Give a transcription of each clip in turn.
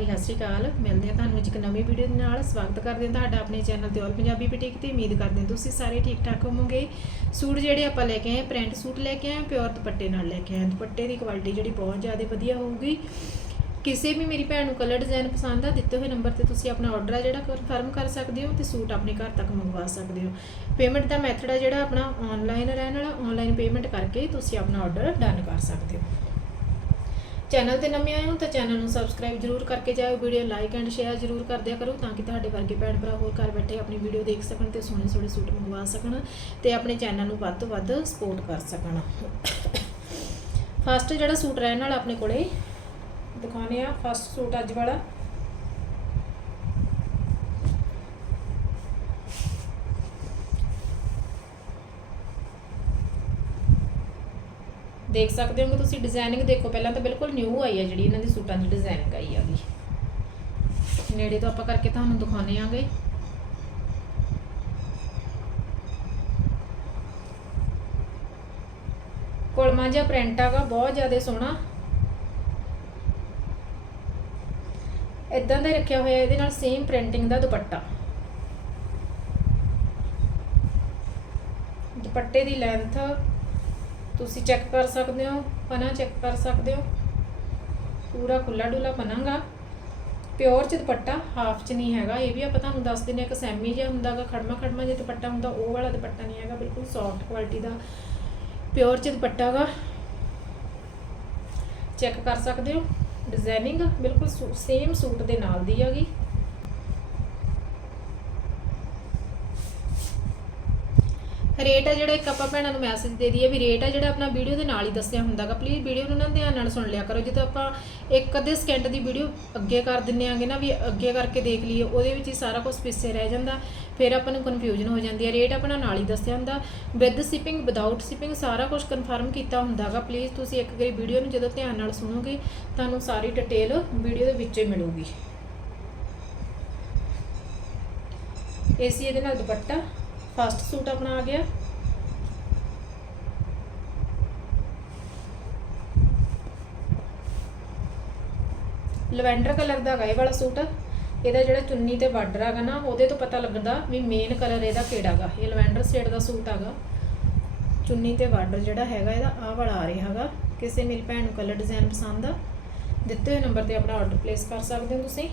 ਵਾਰੀ ਸਤਿ ਸ਼੍ਰੀ ਅਕਾਲ। ਮਿਲਦੇ ਹਾਂ ਤੁਹਾਨੂੰ ਅੱਜ ਇੱਕ ਨਵੀਂ ਵੀਡੀਓ ਦੇ ਨਾਲ। ਸਵਾਗਤ ਕਰਦੇ ਹਾਂ ਤੁਹਾਡਾ ਆਪਣੇ ਚੈਨਲ ਤੇ ਔਰ ਪੰਜਾਬੀ ਬੁਟੀਕ ਤੇ। ਉਮੀਦ ਕਰਦੇ ਹਾਂ ਤੁਸੀਂ ਸਾਰੇ ਠੀਕ ਠਾਕ ਹੋਵੋਗੇ। ਸੂਟ ਜਿਹੜੇ ਆਪਾਂ ਲੈ ਕੇ ਆਏ ਪ੍ਰਿੰਟ ਸੂਟ ਲੈ ਕੇ ਆਏ ਪਿਓਰ ਦੁਪੱਟੇ ਨਾਲ ਲੈ ਕੇ ਆਏ। ਦੁਪੱਟੇ ਦੀ ਕੁਆਲਿਟੀ ਜਿਹੜੀ ਬਹੁਤ ਜ਼ਿਆਦਾ ਵਧੀਆ ਹੋਊਗੀ। ਕਿਸੇ ਵੀ ਮੇਰੀ ਭੈਣ ਨੂੰ ਕਲਰ ਡਿਜ਼ਾਈਨ ਪਸੰਦ ਆ, ਦਿੱਤੇ ਹੋਏ ਨੰਬਰ ਤੇ ਤੁਸੀਂ ਆਪਣਾ ਆਰਡਰ ਆ ਜਿਹੜਾ ਕਨਫਰਮ ਕਰ ਸਕਦੇ ਹੋ ਤੇ ਸੂਟ ਆਪਣੇ ਘਰ ਤੱਕ ਮੰਗਵਾ ਸਕਦੇ ਹੋ। ਪੇਮੈਂਟ ਦਾ ਮੈਥਡ ਆ ਜਿਹੜਾ ਆਪਣਾ ਆਨਲਾਈਨ ਰਹਿਣ ਵਾਲਾ ਆਨਲਾਈਨ ਪੇਮੈਂਟ ਕਰਕੇ ਤੁਸੀਂ ਆਪਣਾ ਆਰਡਰ ਡਨ ਕਰ ਸਕਦੇ ਹੋ। ਚੈਨਲ ਤੇ ਨਵੇਂ ਆਏ ਹੋ ਤਾਂ ਚੈਨਲ ਨੂੰ ਸਬਸਕ੍ਰਾਈਬ ਜਰੂਰ ਕਰਕੇ ਜਾਇਓ ਵੀਡੀਓ ਲਾਈਕ ਐਂਡ ਸ਼ੇਅਰ ਜਰੂਰ ਕਰ ਦਿਆ ਕਰੋ ਤਾਂ ਕਿ ਤੁਹਾਡੇ ਵਰਗੇ ਭੈਣ ਭਰਾ ਹੋਰ ਘਰ ਬੈਠੇ ਆਪਣੀ ਵੀਡੀਓ ਦੇਖ ਸਕਣ ਤੇ ਸੋਹਣੇ ਸੋਹਣੇ ਸੂਟ ਮੰਗਵਾ ਸਕਣ ਤੇ ਆਪਣੇ ਚੈਨਲ ਨੂੰ ਵੱਧ ਤੋਂ ਵੱਧ ਸਪੋਰਟ ਕਰ ਸਕਣ। ਫਸਟ ਜਿਹੜਾ ਸੂਟ ਰਹਿਣ ਵਾਲਾ ਆਪਣੇ ਕੋਲੇ ਦਿਖਾਉਣੇ ਆ ਫਸਟ ਸੂਟ ਅੱਜ ਵਾਲਾ। ਦੇਖ ਸਕਦੇ ਹੋ ਕਿ ਤੁਸੀਂ ਡਿਜ਼ਾਈਨਿੰਗ ਦੇਖੋ, ਪਹਿਲਾਂ ਤਾਂ ਬਿਲਕੁਲ ਨਿਊ ਆਈ ਹੈ ਜਿਹੜੀ ਇਹਨਾਂ ਦੀ ਸੂਟਾਂ ਦੀ ਡਿਜ਼ਾਈਨਿੰਗ ਆਈ ਆ ਹੈਗੀ ਨੇੜੇ ਤੋਂ ਆਪਾਂ ਕਰਕੇ ਤੁਹਾਨੂੰ ਦਿਖਾਉਣੇ ਆਂਗੇ। ਕੋਲਮਾ ਜਿਹਾ ਪ੍ਰਿੰਟ ਆਗਾ, ਬਹੁਤ ਜ਼ਿਆਦਾ ਸੋਹਣਾ। ਇਦਾਂ ਦਾ ਰੱਖਿਆ ਹੋਇਆ, ਇਹਦੇ ਨਾਲ ਸੇਮ ਪ੍ਰਿੰਟਿੰਗ ਦਾ ਦੁਪੱਟਾ। ਦੁਪੱਟੇ ਦੀ ਲੈਂਥ ਤੁਸੀਂ ਚੈੱਕ ਕਰ ਸਕਦੇ ਹੋ, ਪਨਾ ਚੈੱਕ ਕਰ ਸਕਦੇ ਹੋ। ਪੂਰਾ ਖੁੱਲਾ ਡੁੱਲਾ ਪਨਾਗਾ ਪਿਓਰ ਚ ਦੁਪੱਟਾ ਹਾਫ ਚ ਨਹੀਂ ਹੈਗਾ। ਇਹ ਵੀ ਆਪਾਂ ਤੁਹਾਨੂੰ ਦੱਸ ਦਿੰਨੇ ਇੱਕ ਸੈਮੀ ਜਿਹਾ ਹੁੰਦਾਗਾ ਖੜਮਾ ਖੜਮਾ ਜਿਹਾ ਦੁਪੱਟਾ ਹੁੰਦਾ, ਉਹ ਵਾਲਾ ਦੁਪੱਟਾ ਨਹੀਂ ਹੈਗਾ, ਬਿਲਕੁਲ ਸੌਫਟ ਕੁਆਲਿਟੀ ਦਾ। ਪਿਓਰ ਚ ਦੁਪੱਟਾ ਗਾ। ਚੈੱਕ ਕਰ ਸਕਦੇ ਹੋ। ਡਿਜ਼ਾਈਨਿੰਗ ਬਿਲਕੁਲ ਸੇਮ ਸੂਟ ਦੇ ਨਾਲ ਦੀ ਹੈਗੀ। ਰੇਟ ਹੈ ਜਿਹੜਾ ਇੱਕ ਆਪਾਂ ਭੈਣਾਂ ਨੂੰ ਮੈਸੇਜ ਦੇ ਦਈਏ ਵੀ ਰੇਟ ਹੈ ਜਿਹੜਾ ਆਪਣਾ ਵੀਡੀਓ ਦੇ ਨਾਲ ਹੀ ਦੱਸਿਆ ਹੁੰਦਾਗਾ। ਪਲੀਜ਼ ਵੀਡੀਓ ਨੂੰ ਨਾ ਧਿਆਨ ਨਾਲ ਸੁਣ ਲਿਆ ਕਰੋ। ਜਦੋਂ ਆਪਾਂ ਇੱਕ ਅੱਧੇ ਸਕਿੰਟ ਦੀ ਵੀਡੀਓ ਅੱਗੇ ਕਰ ਦਿੰਨੇ ਆਂਗੇ ਨਾ ਵੀ ਅੱਗੇ ਕਰਕੇ ਦੇਖ ਲਈਏ, ਉਹਦੇ ਵਿੱਚ ਹੀ ਸਾਰਾ ਕੁਝ ਪਿੱਛੇ ਰਹਿ ਜਾਂਦਾ, ਫਿਰ ਆਪਾਂ ਨੂੰ ਕਨਫਿਊਜ਼ਨ ਹੋ ਜਾਂਦੀ ਹੈ ਰੇਟ ਆਪਣਾ ਨਾਲ ਹੀ ਦੱਸਿਆ ਹੁੰਦਾ। ਵਿਦ ਸ਼ਿਪਿੰਗ ਵਿਦਆਊਟ ਸ਼ਿਪਿੰਗ ਸਾਰਾ ਕੁਝ ਕਨਫਰਮ ਕੀਤਾ ਹੁੰਦਾਗਾ। ਪਲੀਜ਼ ਤੁਸੀਂ ਇੱਕ ਵਾਰੀ ਵੀਡੀਓ ਨੂੰ ਜਦੋਂ ਧਿਆਨ ਨਾਲ ਸੁਣੋਗੇ, ਤੁਹਾਨੂੰ ਸਾਰੀ ਡਿਟੇਲ ਵੀਡੀਓ ਦੇ ਵਿੱਚ ਹੀ ਮਿਲੂਗੀ। ਇਹ ਸੀ ਇਹਦੇ ਨਾਲ ਦੁਪੱਟਾ। ਫਸਟ ਸੂਟ ਆਪਣਾ ਆ ਗਿਆ। ਲਵੈਂਡਰ ਕਲਰ ਦਾ ਹੈਗਾ ਇਹ ਵਾਲਾ ਸੂਟ। ਇਹਦਾ ਜਿਹੜਾ ਚੁੰਨੀ ਤੇ ਬਾਰਡਰ ਹੈਗਾ ਨਾ, ਉਹਦੇ ਤੋਂ ਪਤਾ ਲੱਗਦਾ ਵੀ ਮੇਨ ਕਲਰ ਇਹਦਾ ਕਿਹੜਾ ਹੈਗਾ। ਇਹ ਲਵੈਂਡਰ ਸ਼ੇਡ ਦਾ ਸੂਟ ਹੈਗਾ। ਚੁੰਨੀ ਤੇ ਬਾਰਡਰ ਜਿਹੜਾ ਹੈਗਾ, ਇਹਦਾ ਆਹ ਵਾਲਾ ਆ ਰਿਹਾ ਹੈਗਾ। ਕਿਸੇ ਮੇਰੀ ਭੈਣ ਨੂੰ ਕਲਰ ਡਿਜ਼ਾਈਨ ਪਸੰਦ ਆ। ਦਿੱਤੇ ਹੋਏ ਨੰਬਰ ਤੇ ਆਪਣਾ ਆਰਡਰ ਪਲੇਸ ਕਰ ਸਕਦੇ ਹੋ ਤੁਸੀਂ।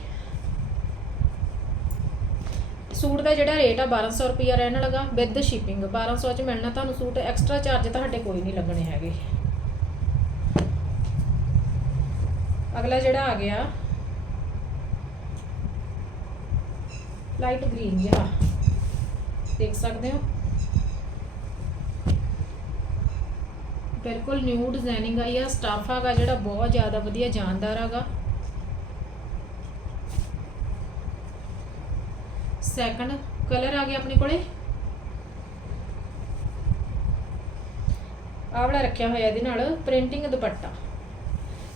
ਸੂਟ ਦਾ ਜਿਹੜਾ ਰੇਟ ਆ 1200 ਰੁਪਿਆ ਰਹਿਣ ਲੱਗਾ ਵਿਦ ਸ਼ਿਪਿੰਗ 1200 ਚ ਮਿਲਣਾ ਤੁਹਾਨੂੰ ਸੂਟ ਐਕਸਟਰਾ ਚਾਰਜ ਤੁਹਾਡੇ ਕੋਈ ਨਹੀਂ ਲੱਗਣੇ ਹੈਗੇ। ਅਗਲਾ ਜਿਹੜਾ ਆ ਗਿਆ ਲਾਈਟ ਗ੍ਰੀਨ ਜਿਹਾ। ਦੇਖ ਸਕਦੇ ਹੋ? ਬਿਲਕੁਲ ਨਿਊ ਡਿਜ਼ਾਈਨਿੰਗ ਆਈ ਆ ਸਟਾਫ ਹੈਗਾ ਜਿਹੜਾ ਬਹੁਤ ਜ਼ਿਆਦਾ ਵਧੀਆ ਜਾਨਦਾਰ ਹੈਗਾ ਸੈਕੰਡ ਕਲਰ ਆ ਗਿਆ ਆਪਣੇ ਕੋਲੇ। ਆਵਲਾ ਰੱਖਿਆ ਹੋਇਆ ਇਹਦੇ ਨਾਲ ਪ੍ਰਿੰਟਿੰਗ ਦੁਪੱਟਾ।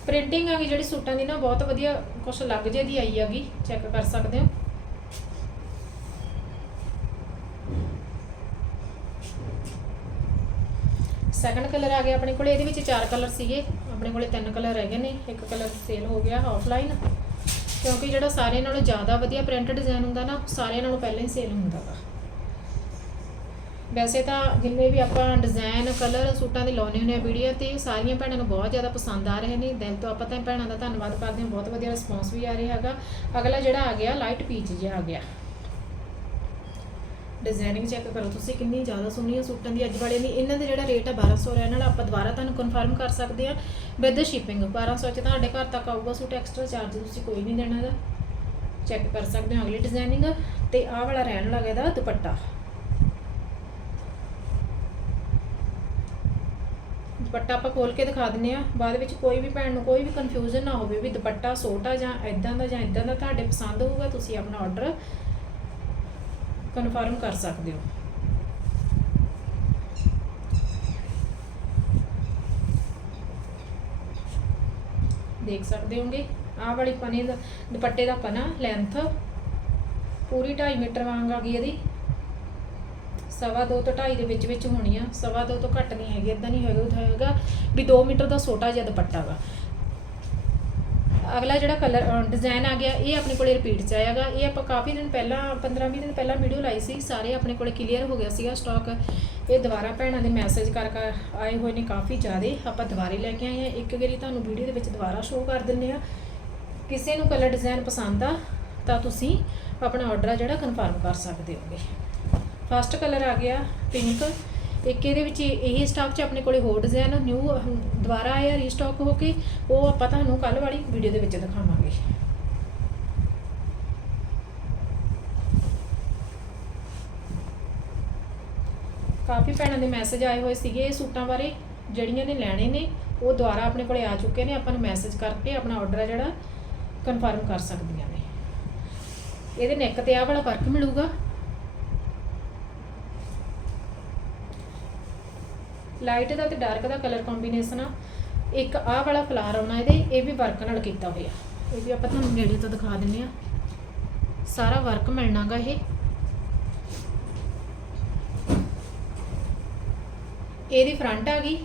ਪ੍ਰਿੰਟਿੰਗ ਆ ਗਈ ਜਿਹੜੀ ਸੂਟਾਂ ਦੀ ਨਾ, ਬਹੁਤ ਵਧੀਆ ਕੁਛ ਲੱਗ ਜੇ ਦੀ ਆਈ ਹੈਗੀ ਚੈੱਕ ਕਰ ਸਕਦੇ ਹੋ। ਸੈਕੰਡ ਕਲਰ ਆ ਗਿਆ ਆਪਣੇ ਕੋਲੇ, ਇਹਦੇ ਵਿੱਚ ਚਾਰ ਕਲਰ ਸੀਗੇ। ਆਪਣੇ ਕੋਲੇ ਤਿੰਨ ਕਲਰ ਹੈਗੇ ਨੇ, ਇੱਕ ਕਲਰ ਸੇਲ ਹੋ ਗਿਆ ਆਫਲਾਈਨ ਕਿਉਂਕਿ ਜਿਹੜਾ ਸਾਰਿਆਂ ਨਾਲੋਂ ਜ਼ਿਆਦਾ ਵਧੀਆ ਪ੍ਰਿੰਟ ਡਿਜ਼ਾਈਨ ਹੁੰਦਾ ਨਾ, ਸਾਰਿਆਂ ਨਾਲੋਂ ਪਹਿਲਾਂ ਹੀ ਸੇਲ ਹੁੰਦਾ ਵਾ। ਵੈਸੇ ਤਾਂ ਜਿੰਨੇ ਵੀ ਆਪਾਂ ਡਿਜ਼ਾਈਨ ਕਲਰ ਸੂਟਾਂ ਦੇ ਲਾਉਣੇ ਹੁੰਦੇ ਆ ਵੀਡੀਓ ਤੇ, ਸਾਰੀਆਂ ਭੈਣਾਂ ਨੂੰ ਬਹੁਤ ਜ਼ਿਆਦਾ ਪਸੰਦ ਆ ਰਹੇ ਨੇ। ਦਿਲ ਤੋਂ ਆਪਾਂ ਤਾਂ ਭੈਣਾਂ ਦਾ ਧੰਨਵਾਦ ਕਰਦੇ ਹਾਂ, ਬਹੁਤ ਵਧੀਆ ਰਿਸਪੌਂਸ ਵੀ ਆ ਰਿਹਾ ਹੈਗਾ। ਅਗਲਾ ਜਿਹੜਾ ਆ ਗਿਆ ਲਾਈਟ ਪੀਚ ਜਿਹਾ ਆ ਗਿਆ। ਡਿਜ਼ਾਈਨਿੰਗ ਚੈੱਕ ਕਰੋ। ਤੁਸੀਂ ਕਿੰਨੀ ਜ਼ਿਆਦਾ ਸੋਹਣੀਆਂ ਸੂਟਾਂ ਦੀ ਅੱਜ ਵਾਲੇ ਦੀ ਇਹਨਾਂ ਦਾ ਜਿਹੜਾ ਰੇਟ ਆ 1200 ਰਹਿਣ ਵਾਲਾ, ਆਪਾਂ ਦੁਬਾਰਾ ਤੁਹਾਨੂੰ ਕਨਫਰਮ ਕਰ ਸਕਦੇ ਆ ਵਿਦ ਸ਼ਿਪਿੰਗ 1200 ਚ ਤੁਹਾਡੇ ਘਰ ਤੱਕ ਆਊਗਾ ਸੂਟ ਐਕਸਟਰਾ ਚਾਰਜ ਤੁਸੀਂ ਕੋਈ ਨਹੀਂ ਦੇਣਾ ਇਹਦਾ ਚੈੱਕ ਕਰ ਸਕਦੇ ਹੋ ਅਗਲੀ ਡਿਜ਼ਾਈਨਿੰਗ ਤੇ ਆਹ ਵਾਲਾ ਰਹਿਣ ਲੱਗਾ ਇਹਦਾ ਦੁਪੱਟਾ। ਦੁਪੱਟਾ ਆਪਾਂ ਖੋਲ ਕੇ ਦਿਖਾ ਦਿੰਨੇ ਆ ਬਾਅਦ ਵਿੱਚ ਕੋਈ ਵੀ ਭੈਣ ਨੂੰ ਕੋਈ ਵੀ ਕਨਫਿਊਜ਼ਨ ਨਾ ਹੋਵੇ ਵੀ ਦੁਪੱਟਾ ਛੋਟਾ ਜਾਂ ਇਦਾਂ ਦਾ ਜਾਂ ਇਦਾਂ ਦਾ ਤੁਹਾਡੇ ਪਸੰਦ ਹੋਊਗਾ, ਤੁਸੀਂ ਆਪਣਾ ਆਰਡਰ ਕਨਫਰਮ ਕਰ ਸਕਦੇ ਹੋ। ਦੇਖ ਸਕਦੇ ਹੋਗੇ, ਆਹ ਵਾਲੀ ਪਨੇ ਦਾ, ਦੁਪੱਟੇ ਦਾ ਪਨਾ ਲੈਂਥ ਪੂਰੀ 2.5 ਮੀਟਰ ਵਾਂਗ ਆ ਗਈ ਇਹਦੀ। ਸਵਾ ਦੋ ਤੋਂ 2.5 ਦੇ ਵਿੱਚ ਵਿੱਚ ਹੋਣੀ ਆ, ਸਵਾ ਦੋ ਤੋਂ ਘੱਟ ਨਹੀਂ ਹੈਗੀ ਇਦਾਂ ਨਹੀਂ ਹੈਗਾ ਉਹ ਹੈਗਾ ਵੀ 2 ਮੀਟਰ ਦਾ ਛੋਟਾ ਜਿਹਾ ਦੁਪੱਟਾ ਵਾ। ਅਗਲਾ ਜਿਹੜਾ ਕਲਰ ਡਿਜ਼ਾਈਨ ਆ ਗਿਆ, ਇਹ ਆਪਣੇ ਕੋਲੇ ਰਿਪੀਟ ਚ ਆਏਗਾ ਇਹ ਆਪਾਂ ਕਾਫੀ ਦਿਨ ਪਹਿਲਾਂ 15-20 ਦਿਨ ਪਹਿਲਾਂ ਵੀਡੀਓ ਲਾਈ ਸੀ। ਸਾਰੇ ਆਪਣੇ ਕੋਲੇ ਕਲੀਅਰ ਹੋ ਗਿਆ ਸੀਗਾ ਸਟਾਕ ਇਹ ਦੁਬਾਰਾ ਭੈਣਾਂ ਦੇ ਮੈਸੇਜ ਕਰ ਕਰ ਆਏ ਹੋਏ ਨੇ ਕਾਫੀ ਜ਼ਿਆਦੇ। ਆਪਾਂ ਦੁਬਾਰੇ ਲੈ ਕੇ ਆਏ ਆ। ਇੱਕ ਵਾਰੀ ਤੁਹਾਨੂੰ ਵੀਡੀਓ ਦੇ ਵਿੱਚ ਦੁਬਾਰਾ ਸ਼ੋਅ ਕਰ ਦਿੰਨੇ ਆ। ਕਿਸੇ ਨੂੰ ਕਲਰ ਡਿਜ਼ਾਈਨ ਪਸੰਦ ਆ, ਤਾਂ ਤੁਸੀਂ ਆਪਣਾ ਆਰਡਰ ਆ ਜਿਹੜਾ ਕਨਫਰਮ ਕਰ ਸਕਦੇ ਹੋਗੇ। ਫਸਟ ਕਲਰ ਆ ਗਿਆ ਪਿੰਕ ਇੱਕ ਇਹਦੇ ਵਿੱਚ ਇਹ ਸਟਾਕ 'ਚ ਆਪਣੇ ਕੋਲੇ ਹੋਰ ਡਿਜ਼ਾਈਨ ਨਿਊ ਦੁਬਾਰਾ ਆਇਆ ਰੀਸਟਾਕ ਹੋ ਕੇ ਉਹ ਆਪਾਂ ਤੁਹਾਨੂੰ ਕੱਲ ਵਾਲੀ ਵੀਡੀਓ ਦੇ ਵਿੱਚ ਦਿਖਾਵਾਂਗੇ। ਕਾਫੀ ਭੈਣਾਂ ਦੇ ਮੈਸੇਜ ਆਏ ਹੋਏ ਸੀਗੇ, ਇਹ ਸੂਟਾਂ ਬਾਰੇ ਜਿਹੜੀਆਂ ਨੇ ਲੈਣੇ ਨੇ, ਉਹ ਦੁਬਾਰਾ ਆਪਣੇ ਕੋਲੇ ਆ ਚੁੱਕੇ ਨੇ, ਆਪਾਂ ਨੂੰ ਮੈਸੇਜ ਕਰਕੇ ਆਪਣਾ ਆਰਡਰ ਆ ਜਿਹੜਾ ਕਨਫਰਮ ਕਰ ਸਕਦੀਆਂ ਨੇ। ਇਹਦੇ ਨੈਕ ਤੇ ਆਹ ਵਾਲਾ ਵਰਕ ਮਿਲੂਗਾ। ਲਾਈਟ ਦਾ ਤੇ ਡਾਰਕ ਦਾ ਕਲਰ ਕੰਬੀਨੇਸ਼ਨ ਆ। ਇੱਕ ਆਹ ਵਾਲਾ ਫਲਾਰ ਆਉਣਾ ਇਹਦੇ, ਇਹ ਵੀ ਵਰਕ ਨਾਲ ਕੀਤਾ ਹੋਇਆ। ਇਹ ਵੀ ਆਪਾਂ ਤੁਹਾਨੂੰ ਨੇੜੇ ਤੋਂ ਦਿਖਾ ਦਿੰਨੇ ਆ ਸਾਰਾ ਵਰਕ ਮਿਲਣਾਗਾ ਇਹ। ਇਹਦੀ ਫਰੰਟ ਆ ਗਈ।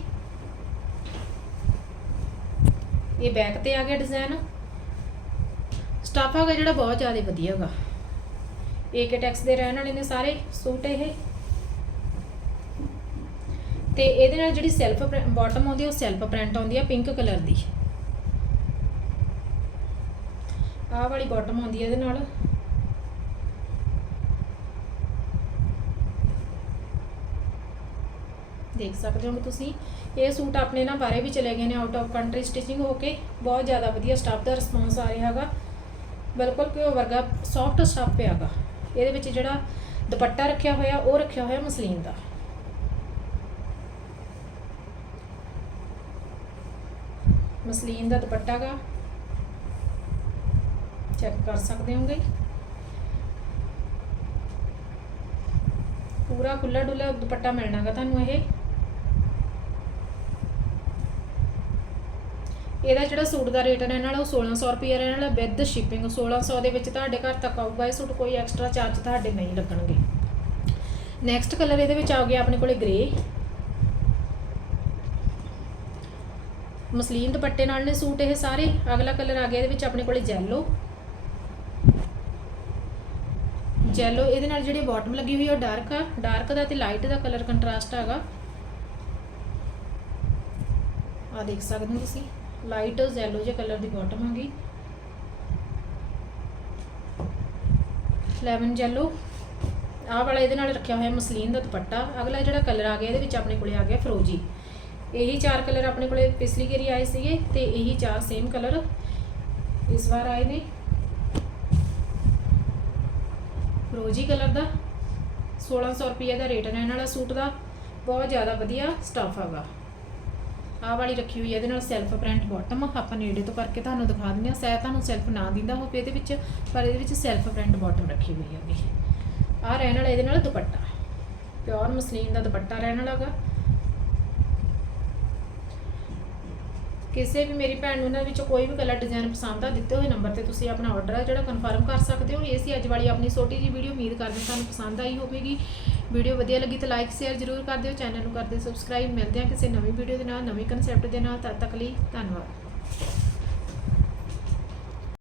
ਇਹ ਬੈਕ ਤੇ ਆ ਗਿਆ ਡਿਜ਼ਾਈਨ ਸਟਾਫ ਹੈਗਾ ਜਿਹੜਾ ਬਹੁਤ ਜ਼ਿਆਦਾ ਵਧੀਆ ਹੈਗਾ ਏਕੇ ਟੈਕਸ ਦੇ ਰਹਿਣ ਵਾਲੇ ਨੇ ਸਾਰੇ, ਸੂਟ ਇਹ। ਤੇ ਇਹਦੇ ਨਾਲ ਜਿਹੜੀ ਸੈਲਫ ਬਾਟਮ ਆਉਂਦੀ ਆ, ਉਹ ਸੈਲਫ ਪ੍ਰਿੰਟ ਆਉਂਦੀ ਆ ਪਿੰਕ ਕਲਰ ਦੀ। ਆਹ ਵਾਲੀ ਬਾਟਮ ਆਉਂਦੀ ਹੈ ਇਹਦੇ ਨਾਲ। ਦੇਖ ਸਕਦੇ ਹੋ ਤੁਸੀਂ ਇਹ ਸੂਟ ਆਪਣੇ ਨਾ ਬਾਰੇ ਵੀ ਚਲੇ ਗਏ ਨੇ ਆਊਟ ਆਫ ਕੰਟਰੀ ਸਟਿਚਿੰਗ ਹੋ ਕੇ ਬਹੁਤ ਜ਼ਿਆਦਾ ਵਧੀਆ ਸਟਾਫ ਦਾ ਰਿਸਪੌਂਸ ਆ ਰਿਹਾ ਹੈਗਾ। ਬਿਲਕੁਲ ਪਿਓ ਵਰਗਾ ਸੌਫਟ ਸਟਾਫ ਪਿਆਗਾ ਇਹਦੇ ਵਿੱਚ ਜਿਹੜਾ ਦੁਪੱਟਾ ਰੱਖਿਆ ਹੋਇਆ ਉਹ ਰੱਖਿਆ ਹੋਇਆ ਮਸਲੀਨ ਦਾ। ਮਸਲੀਨ ਦਾ ਦੁਪੱਟਾ ਗਾ। ਚੈੱਕ ਕਰ ਸਕਦੇ ਹੋਗੇ? ਪੂਰਾ ਖੁੱਲਾ ਡੁੱਲਾ ਦੁਪੱਟਾ ਮਿਲਣਾਗਾ ਤੁਹਾਨੂੰ ਇਹ। ਇਹਦਾ ਜਿਹੜਾ ਸੂਟ ਦਾ ਰੇਟ ਰਹਿਣ ਵਾਲਾ ਉਹ 1600 ਰੁਪਏ ਰਹਿਣ ਵਾਲਾ ਵਿਦ ਸ਼ਿਪਿੰਗ 1600 ਦੇ ਵਿੱਚ ਤੁਹਾਡੇ ਘਰ ਤੱਕ ਆਊਗਾ ਇਹ ਸੂਟ, ਕੋਈ ਐਕਸਟਰਾ ਚਾਰਜ ਤੁਹਾਡੇ ਨਹੀਂ ਲੱਗਣਗੇ। ਨੈਕਸਟ ਕਲਰ ਇਹਦੇ ਵਿੱਚ ਆ ਗਿਆ ਆਪਣੇ ਕੋਲੇ ਗ੍ਰੇ ਮਸਲੀਨ ਦੁਪੱਟੇ ਨਾਲ ਨੇ ਸੂਟ ਇਹ ਸਾਰੇ। ਅਗਲਾ ਕਲਰ ਆ ਗਿਆ ਇਹਦੇ ਵਿੱਚ ਆਪਣੇ ਕੋਲੇ ਜੈਲੋ। ਜੈਲੋ, ਇਹਦੇ ਨਾਲ ਜਿਹੜੀ ਬਾਟਮ ਲੱਗੀ ਹੋਈ ਆ ਉਹ ਡਾਰਕ ਆ। ਡਾਰਕ ਦਾ ਤੇ ਲਾਈਟ ਦਾ ਕਲਰ ਕੰਟਰਾਸਟ ਹੈਗਾ। ਆ ਦੇਖ ਸਕਦੇ ਹੋ ਤੁਸੀਂ। ਲਾਈਟ ਜੈਲੋ ਜੇ ਕਲਰ ਦੀ ਬਾਟਮ ਹੈਗੀ ਲੈਮਨ ਜੈਲੋ। ਆਹ ਵਾਲਾ ਇਹਦੇ ਨਾਲ ਰੱਖਿਆ ਹੋਇਆ ਮਸਲੀਨ ਦਾ ਦੁਪੱਟਾ। ਅਗਲਾ ਜਿਹੜਾ ਕਲਰ ਆ ਗਿਆ ਇਹਦੇ ਵਿੱਚ ਆਪਣੇ ਕੋਲੇ ਆ ਗਿਆ ਫਰੋਜੀ ਇਹੀ ਚਾਰ ਕਲਰ ਆਪਣੇ ਕੋਲੇ ਪਿਛਲੀ ਗੇਰੀ ਆਏ ਸੀਗੇ ਤੇ ਇਹੀ ਚਾਰ ਸੇਮ ਕਲਰ ਇਸ ਵਾਰ ਆਏ ਨੇ। ਫਰੋਜੀ ਕਲਰ ਦਾ 1600 ਰੁਪਏ ਦਾ ਰੇਟ ਰਹਿਣ ਵਾਲਾ ਸੂਟ ਦਾ, ਬਹੁਤ ਜ਼ਿਆਦਾ ਵਧੀਆ ਸਟਫ ਹੈਗਾ। ਆਹ ਵਾਲੀ ਰੱਖੀ ਹੋਈ ਹੈ ਇਹਦੇ ਨਾਲ ਸੈਲਫ ਪ੍ਰਿੰਟ ਬਾਟਮ ਆਪਾਂ ਨੇੜੇ ਤੋਂ ਕਰਕੇ ਤੁਹਾਨੂੰ ਦਿਖਾ ਦਿੰਦੇ ਆ ਸਹਿ ਤੁਹਾਨੂੰ ਸੈਲਫ ਨਾ ਦਿੰਦਾ ਹੋਵੇ ਇਹਦੇ ਵਿੱਚ, ਪਰ ਇਹਦੇ ਵਿੱਚ ਸੈਲਫ ਪ੍ਰਿੰਟ ਬਾਟਮ ਰੱਖੀ ਹੋਈ ਹੈਗੀ। ਆਹ ਰਹਿਣ ਵਾਲਾ ਇਹਦੇ ਨਾਲ ਦੁਪੱਟਾ ਪਿਓਰ ਮਸਲੀਨ ਦਾ ਦੁਪੱਟਾ ਰਹਿਣ ਵਾਲਾ ਕਿਸੇ ਵੀ ਮੇਰੀ ਭੈਣ ਨੂੰ ਇਹਨਾਂ ਵਿੱਚ ਕੋਈ ਵੀ ਕਲਰ ਡਿਜ਼ਾਈਨ ਪਸੰਦ ਆ, ਦਿੱਤੇ ਹੋਏ ਨੰਬਰ ਤੇ ਤੁਸੀਂ ਆਪਣਾ ਆਰਡਰ ਆ ਜਿਹੜਾ ਕਨਫਰਮ ਕਰ ਸਕਦੇ ਹੋ। ਇਹ ਸੀ ਅੱਜ ਵਾਲੀ ਆਪਣੀ ਛੋਟੀ ਜੀ ਵੀਡੀਓ ਉਮੀਦ ਕਰਦੇ ਤੁਹਾਨੂੰ ਪਸੰਦ ਆਈ ਹੋਵੇਗੀ। ਵੀਡੀਓ ਵਧੀਆ ਲੱਗੀ ਤਾਂ ਲਾਈਕ ਸ਼ੇਅਰ ਜ਼ਰੂਰ ਕਰ ਦਿਓ ਚੈਨਲ ਨੂੰ ਕਰ ਦਿਓ ਸਬਸਕ੍ਰਾਈਬ ਮਿਲਦੇ ਹਾਂ ਕਿਸੇ ਨਵੀਂ ਵੀਡੀਓ ਦੇ ਨਾਲ, ਨਵੇਂ ਕਨਸੈਪਟ ਦੇ ਨਾਲ। ਤਦ ਤੱਕ ਲਈ ਧੰਨਵਾਦ।